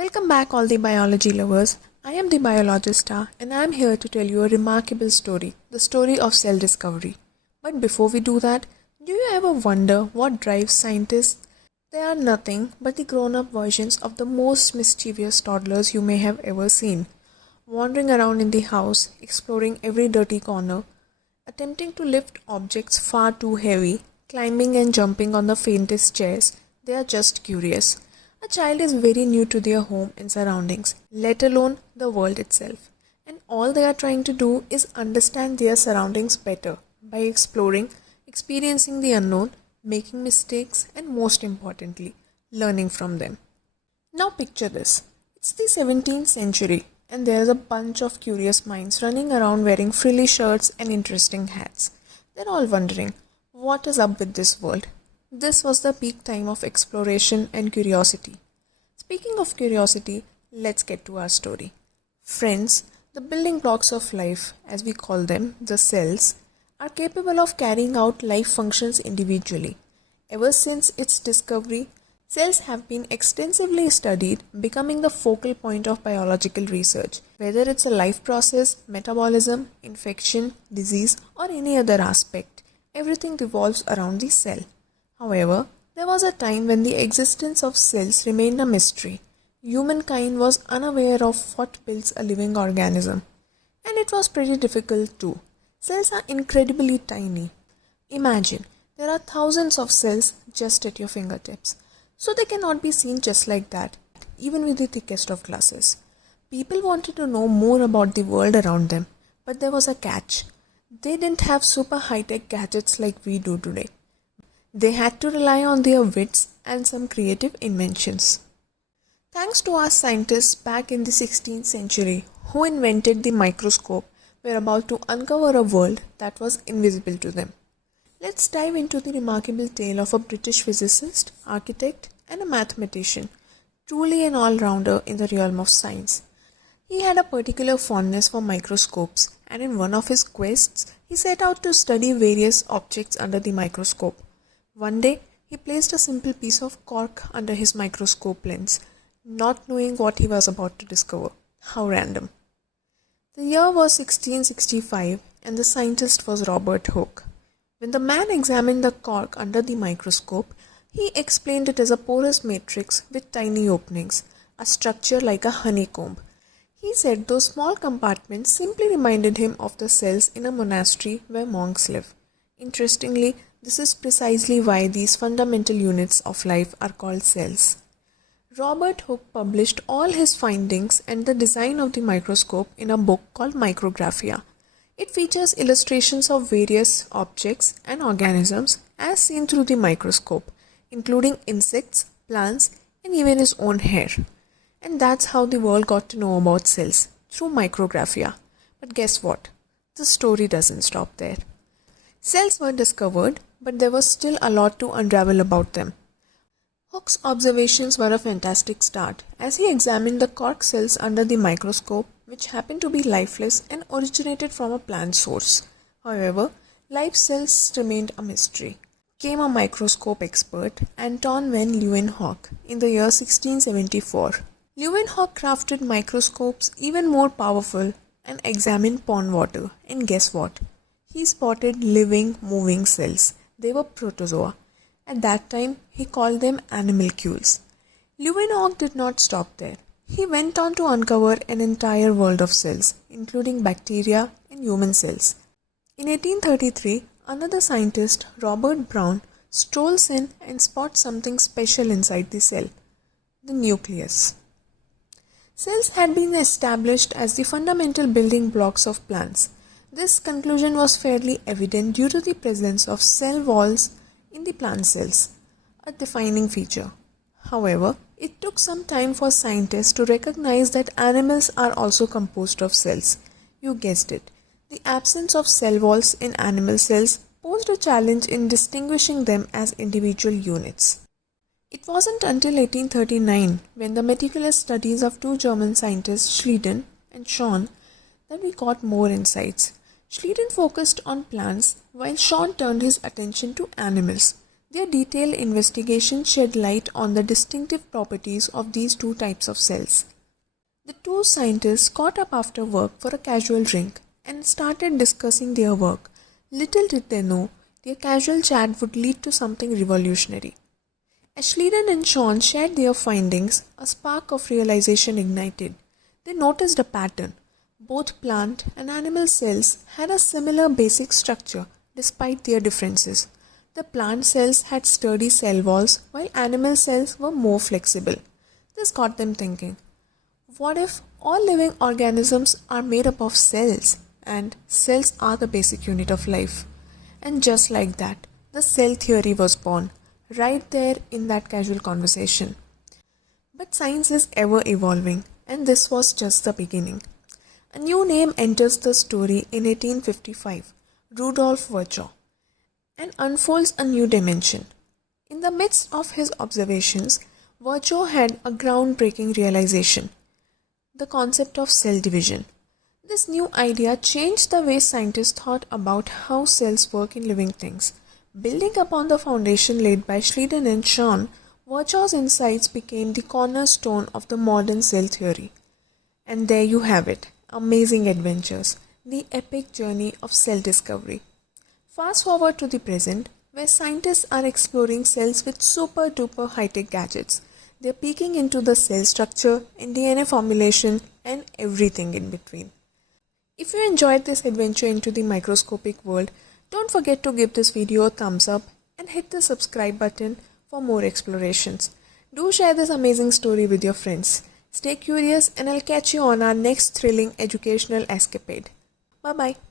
Welcome back all the biology lovers. I am the Biologista and I am here to tell you a remarkable story, the story of cell discovery. But before we do that, do you ever wonder what drives scientists? They are nothing but the grown-up versions of the most mischievous toddlers you may have ever seen, wandering around in the house, exploring every dirty corner, attempting to lift objects far too heavy, climbing and jumping on the faintest chairs. They are just curious. A child is very new to their home and surroundings, let alone the world itself. And all they are trying to do is understand their surroundings better by exploring, experiencing the unknown, making mistakes, and most importantly, learning from them. Now picture this. It's the 17th century and there's a bunch of curious minds running around wearing frilly shirts and interesting hats. They're all wondering, what is up with this world? This was the peak time of exploration and curiosity. Speaking of curiosity, let's get to our story. Friends, the building blocks of life, as we call them, the cells, are capable of carrying out life functions individually. Ever since its discovery, cells have been extensively studied, becoming the focal point of biological research. Whether it's a life process, metabolism, infection, disease, or any other aspect, everything revolves around the cell. However, there was a time when the existence of cells remained a mystery. Humankind was unaware of what builds a living organism. And it was pretty difficult too. Cells are incredibly tiny. Imagine, there are thousands of cells just at your fingertips. So they cannot be seen just like that, even with the thickest of glasses. People wanted to know more about the world around them, but there was a catch. They didn't have super high-tech gadgets like we do today. They had to rely on their wits and some creative inventions. Thanks to our scientists back in the 16th century who invented the microscope, we're about to uncover a world that was invisible to them. Let's dive into the remarkable tale of a British physicist, architect, and a mathematician, truly an all-rounder in the realm of science. He had a particular fondness for microscopes, and in one of his quests, he set out to study various objects under the microscope. One day, he placed a simple piece of cork under his microscope lens, not knowing what he was about to discover. How random. The year was 1665 and the scientist was Robert Hooke. When the man examined the cork under the microscope, he explained it as a porous matrix with tiny openings, a structure like a honeycomb. He said those small compartments simply reminded him of the cells in a monastery where monks live. Interestingly, this is precisely why these fundamental units of life are called cells. Robert Hooke published all his findings and the design of the microscope in a book called Micrographia. It features illustrations of various objects and organisms as seen through the microscope, including insects, plants, and even his own hair. And that's how the world got to know about cells, through Micrographia. But guess what? The story doesn't stop there. Cells were discovered, but there was still a lot to unravel about them. Hooke's observations were a fantastic start as he examined the cork cells under the microscope, which happened to be lifeless and originated from a plant source. However, live cells remained a mystery. Came a microscope expert, Anton van Leeuwenhoek, in the year 1674. Leeuwenhoek crafted microscopes even more powerful and examined pond water. And guess what? He spotted living, moving cells. They were protozoa. At that time, he called them animalcules. Leeuwenhoek did not stop there. He went on to uncover an entire world of cells, including bacteria and human cells. In 1833, another scientist, Robert Brown, strolls in and spots something special inside the cell, the nucleus. Cells had been established as the fundamental building blocks of plants. This conclusion was fairly evident due to the presence of cell walls in the plant cells, a defining feature. However, it took some time for scientists to recognize that animals are also composed of cells. You guessed it. The absence of cell walls in animal cells posed a challenge in distinguishing them as individual units. It wasn't until 1839, when the meticulous studies of two German scientists, Schleiden and Schwann, that we got more insights. Schleiden focused on plants, while Schwann turned his attention to animals. Their detailed investigation shed light on the distinctive properties of these two types of cells. The two scientists caught up after work for a casual drink and started discussing their work. Little did they know, their casual chat would lead to something revolutionary. As Schleiden and Sean shared their findings, a spark of realization ignited. They noticed a pattern. Both plant and animal cells had a similar basic structure despite their differences. The plant cells had sturdy cell walls while animal cells were more flexible. This got them thinking, what if all living organisms are made up of cells and cells are the basic unit of life? And just like that, the cell theory was born, right there in that casual conversation. But science is ever evolving, and this was just the beginning. A new name enters the story in 1855, Rudolf Virchow, and unfolds a new dimension. In the midst of his observations, Virchow had a groundbreaking realization, the concept of cell division. This new idea changed the way scientists thought about how cells work in living things. Building upon the foundation laid by Schleiden and Sean, Virchow's insights became the cornerstone of the modern cell theory. And there you have it, amazing adventures, the epic journey of cell discovery. Fast forward to the present, where scientists are exploring cells with super duper high-tech gadgets. They're peeking into the cell structure and DNA formulation and everything in between. If you enjoyed this adventure into the microscopic world, don't forget to give this video a thumbs up and hit the subscribe button for more explorations. Do share this amazing story with your friends. Stay curious and I'll catch you on our next thrilling educational escapade. Bye bye.